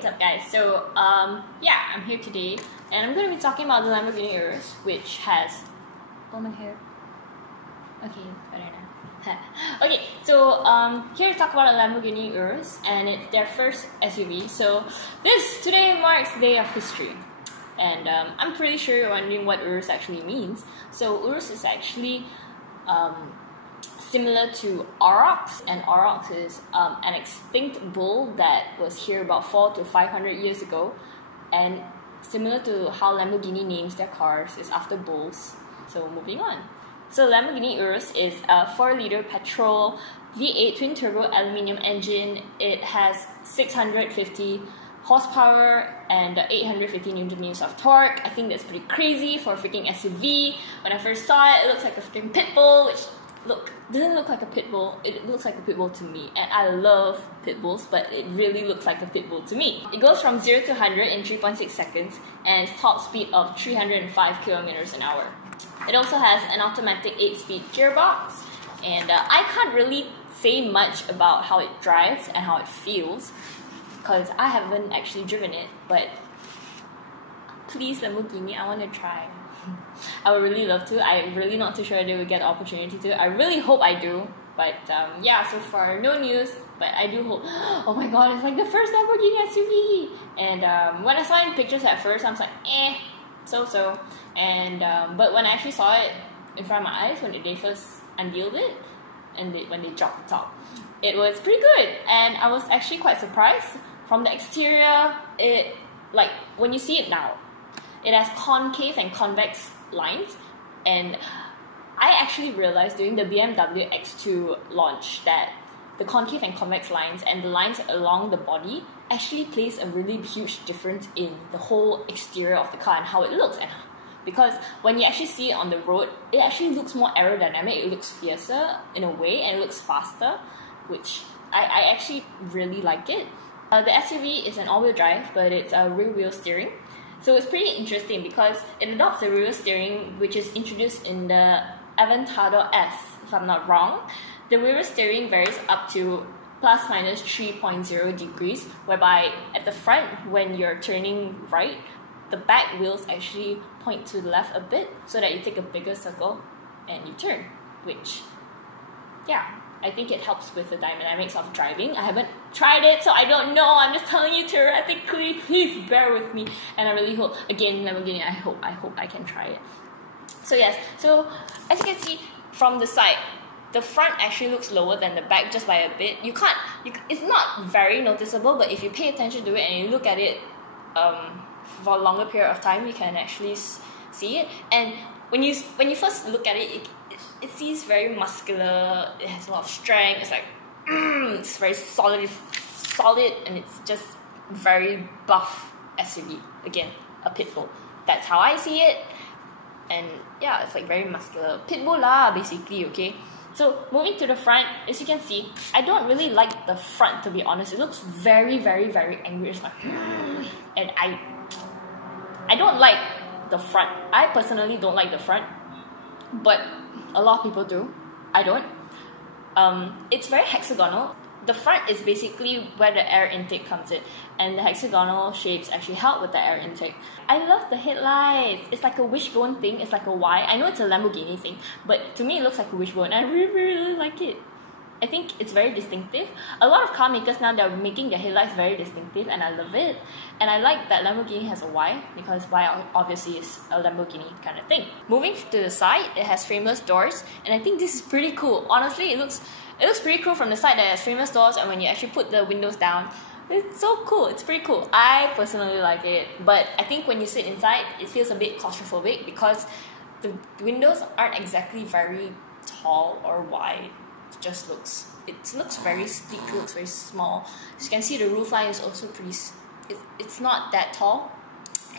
what's up guys? So, yeah, I'm here today and I'm going to be talking about the Lamborghini Urus, which has... Oh, my hair. Okay, better now. Okay, so here to talk about a Lamborghini Urus, and it's their first SUV. So today marks the day of history. And I'm pretty sure you're wondering what Urus actually means. So Urus is actually similar to Aurochs, and Aurochs is an extinct bull that was here about 400 to 500 years ago, and similar to how Lamborghini names their cars is after bulls. So moving on. So Lamborghini Urus is a 4-liter petrol V8 twin-turbo aluminium engine. It has 650 horsepower and 850 Nm of torque. I think that's pretty crazy for a freaking SUV. When I first saw it, it looks like a freaking pit bull, which doesn't look like a pit bull. It looks like a pit bull to me, and I love pit bulls, but it really looks like a pit bull to me. It goes from 0 to 100 in 3.6 seconds, and its top speed of 305 km an hour. It also has an automatic 8-speed gearbox, and I can't really say much about how it drives and how it feels because I haven't actually driven it, but please Lamborghini, I want to try. I would really love to. I'm really not too sure they will get the opportunity to. I really hope I do, but yeah, so far no news, but I do hope. Oh my god, it's like the first Lamborghini SUV! And when I saw it in pictures at first, I was like, so. And but when I actually saw it in front of my eyes, when they first unveiled it, and when they dropped the top, it was pretty good, and I was actually quite surprised. From the exterior, it, like, when you see it now, it has concave and convex lines, and I actually realized during the BMW X2 launch that the concave and convex lines and the lines along the body actually plays a really huge difference in the whole exterior of the car and how it looks. And because when you actually see it on the road, it actually looks more aerodynamic, it looks fiercer in a way, and it looks faster, which I actually really like it. The SUV is an all-wheel drive, but it's a rear-wheel steering. So it's pretty interesting because it adopts the rear steering, which is introduced in the Aventador S, if I'm not wrong. The rear steering varies up to plus minus 3.0 degrees, whereby at the front, when you're turning right, the back wheels actually point to the left a bit so that you take a bigger circle and you turn, which, yeah, I think it helps with the dynamics of driving. I haven't tried it, so I don't know. I'm just telling you theoretically. Please bear with me. And I really hope, again, Lamborghini, I hope I can try it. So yes, so as you can see from the side, the front actually looks lower than the back just by a bit. It's not very noticeable, but if you pay attention to it and you look at it for a longer period of time, you can actually see it. And when you first look at it, it seems very muscular. It has a lot of strength. It's like it's very solid, and it's just very buff SUV. Again, a pit bull. That's how I see it. And yeah, it's like very muscular pit bull lah, basically. Okay. So moving to the front, as you can see, I don't really like the front, to be honest. It looks very, very, very angry. It's like, and I don't like the front. I personally don't like the front, but a lot of people do. I don't. It's very hexagonal. The front is basically where the air intake comes in, and the hexagonal shapes actually help with the air intake. I love the headlights. It's like a wishbone thing. It's like a Y. I know it's a Lamborghini thing, but to me it looks like a wishbone. I really, really like it. I think it's very distinctive. A lot of car makers now, they're making their headlights very distinctive, and I love it. And I like that Lamborghini has a Y, because Y obviously is a Lamborghini kind of thing. Moving to the side, it has frameless doors, and I think this is pretty cool. Honestly, it looks pretty cool from the side that it has frameless doors, and when you actually put the windows down, it's so cool. It's pretty cool. I personally like it, but I think when you sit inside, it feels a bit claustrophobic because the windows aren't exactly very tall or wide. It looks very sleek, it looks very small. As you can see, the roofline is also pretty, it's not that tall.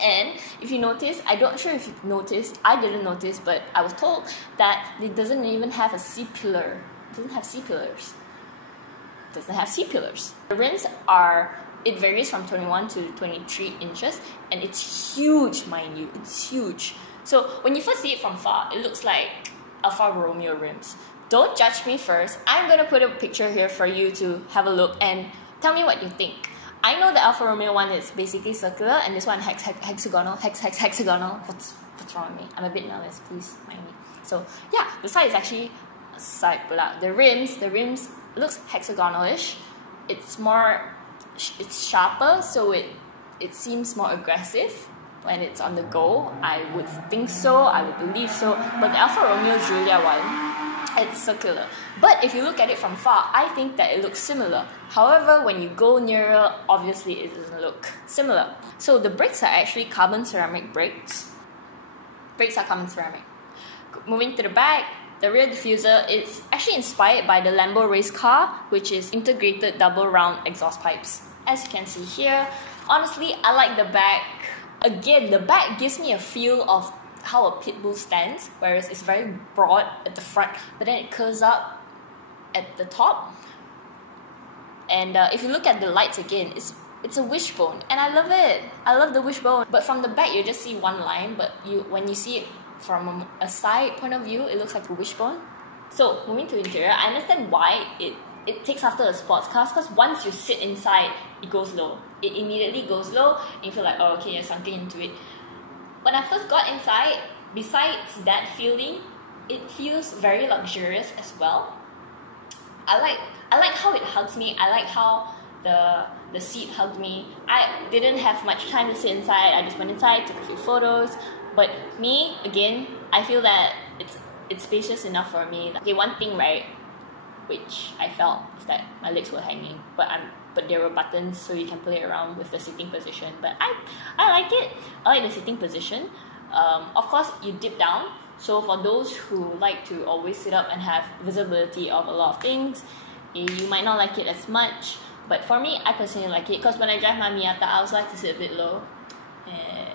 And if you notice, I'm not sure if you've noticed, I didn't notice, but I was told that it doesn't even have a C-pillar. It doesn't have C-pillars. It doesn't have C-pillars. The rims it varies from 21 to 23 inches, and it's huge, mind you, it's huge. So when you first see it from far, it looks like Alfa Romeo rims. Don't judge me first. I'm gonna put a picture here for you to have a look and tell me what you think. I know the Alfa Romeo one is basically circular, and this one hexagonal. Hexagonal. What's wrong with me? I'm a bit nervous. Please mind me. So yeah, the side is actually side pula. The rims looks hexagonal-ish. It's sharper, so it seems more aggressive when it's on the go. I would think so. I would believe so. But the Alfa Romeo Giulia one, it's circular. But if you look at it from far, I think that it looks similar. However, when you go nearer, obviously it doesn't look similar. So the brakes are actually carbon ceramic brakes. Brakes are carbon ceramic. Moving to the back, the rear diffuser is actually inspired by the Lambo race car, which is integrated double round exhaust pipes. As you can see here, honestly, I like the back. Again, the back gives me a feel of how a pit bull stands, whereas it's very broad at the front, but then it curves up at the top. And if you look at the lights again, it's a wishbone, and I love it. I love the wishbone. But from the back, you just see one line, but when you see it from a side point of view, it looks like a wishbone. So moving to interior, I understand why it takes after a sports car, because once you sit inside, it goes low. It immediately goes low, and you feel like, oh, okay, you're sunken into it. When I first got inside, besides that feeling, it feels very luxurious as well. I like how it hugs me. I like how the seat hugged me. I didn't have much time to sit inside. I just went inside, took a few photos. But me, again, I feel that it's spacious enough for me. Okay, one thing, right, which I felt is that my legs were hanging, but there were buttons so you can play around with the sitting position. But I like it. I like the sitting position. Of course, you dip down. So for those who like to always sit up and have visibility of a lot of things, you might not like it as much. But for me, I personally like it, because when I drive my Miata, I also like to sit a bit low. Yeah.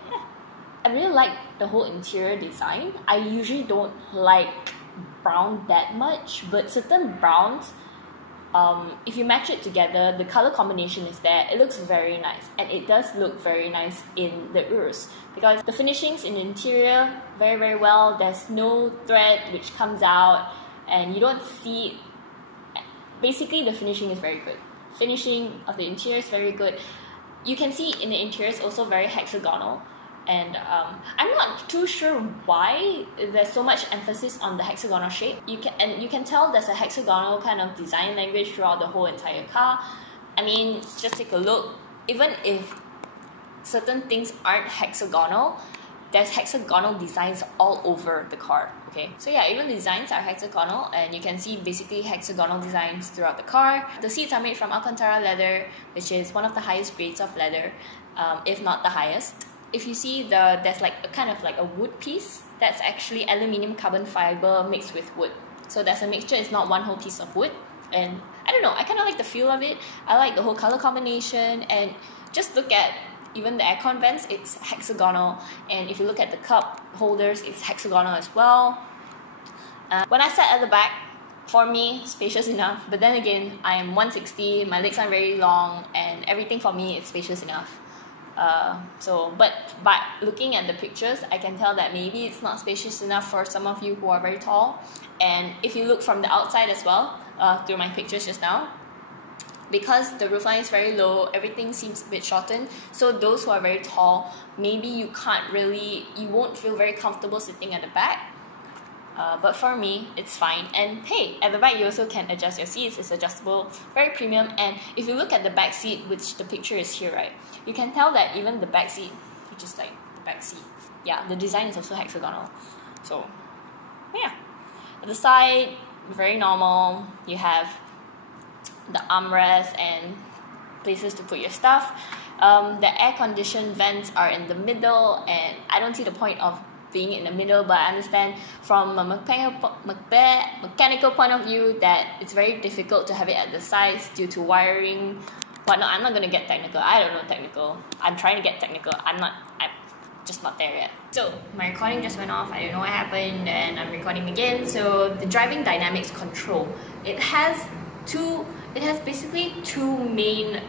I really like the whole interior design. I usually don't like brown that much, but certain browns, if you match it together, the color combination is there. It looks very nice, and it does look very nice in the Urus, because the finishings in the interior very, very well. There's no thread which comes out, and you don't see. Basically, the finishing is very good. Finishing of the interior is very good. You can see in the interior is also very hexagonal, and I'm not too sure why there's so much emphasis on the hexagonal shape. You can tell there's a hexagonal kind of design language throughout the whole entire car. I mean, just take a look. Even if certain things aren't hexagonal, there's hexagonal designs all over the car. Okay, so yeah, even the designs are hexagonal, and you can see basically hexagonal designs throughout the car. The seats are made from Alcantara leather, which is one of the highest grades of leather, if not the highest. If you see there's like a kind of like a wood piece, that's actually aluminium carbon fiber mixed with wood. So there's a mixture, it's not one whole piece of wood. And I don't know, I kind of like the feel of it. I like the whole color combination, and just look at even the aircon vents, it's hexagonal. And if you look at the cup holders, it's hexagonal as well. When I sat at the back, for me, spacious enough. But then again, I am 160, my legs are very long, and everything for me is spacious enough. But by looking at the pictures, I can tell that maybe it's not spacious enough for some of you who are very tall. And if you look from the outside as well, through my pictures just now, because the roofline is very low, everything seems a bit shortened. So those who are very tall, maybe you won't feel very comfortable sitting at the back. But for me, it's fine. And hey, at the back you also can adjust your seats. It's adjustable, very premium. And if you look at the back seat, which the picture is here, right, you can tell that even the back seat, which is like the back seat, yeah, the design is also hexagonal. So yeah, at the side, very normal. You have the armrest and places to put your stuff. The air-conditioned vents are in the middle, and I don't see the point of being in the middle, but I understand from a mechanical point of view that it's very difficult to have it at the sides due to wiring. But no, I'm not going to get technical. I don't know technical. I'm trying to get technical. I'm just not there yet. So my recording just went off. I don't know what happened, and I'm recording again. So the driving dynamics control, it has basically two main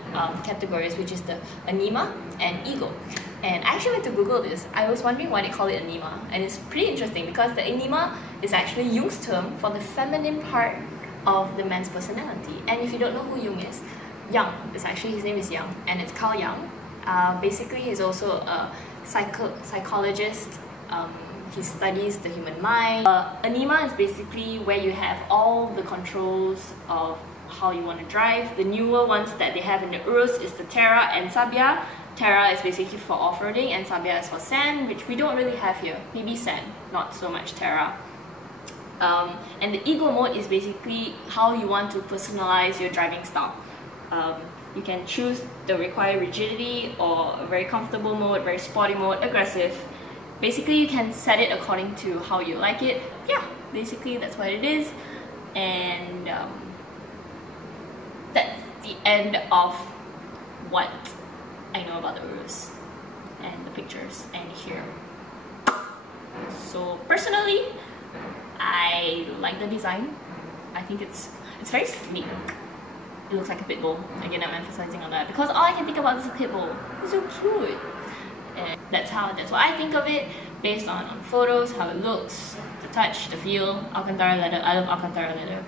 categories, which is the anima and ego. And I actually went to Google this. I was wondering why they call it anima, and it's pretty interesting because the anima is actually Jung's term for the feminine part of the man's personality. And if you don't know who Jung is, Young. It's actually, his name is Young, and it's Carl Young. Basically, he's also a psychologist. He studies the human mind. Anima is basically where you have all the controls of how you want to drive. The newer ones that they have in the Urus is the Terra and Sabia. Terra is basically for off-roading and Sabia is for sand, which we don't really have here. Maybe sand, not so much Terra. And the Ego mode is basically how you want to personalize your driving style. You can choose the required rigidity or a very comfortable mode, very sporty mode, aggressive. Basically, you can set it according to how you like it. Yeah, basically that's what it is. And that's the end of what I know about the Urus and the pictures and here. So personally, I like the design. I think it's very sleek. It looks like a pit bull. Again, I'm emphasizing on that because all I can think about is a pit bull. It's so cute. And that's what I think of it based on photos, how it looks, the touch, the feel. Alcantara leather. I love Alcantara leather.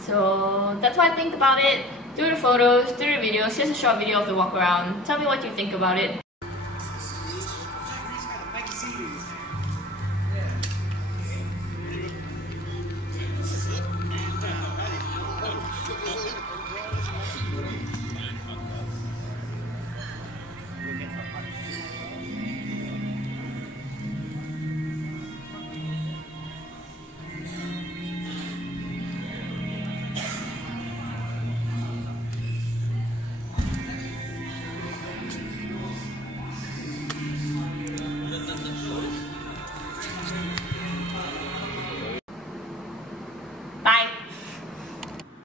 So that's what I think about it. Do the photos, do the videos. Here's a short video of the walk around. Tell me what you think about it.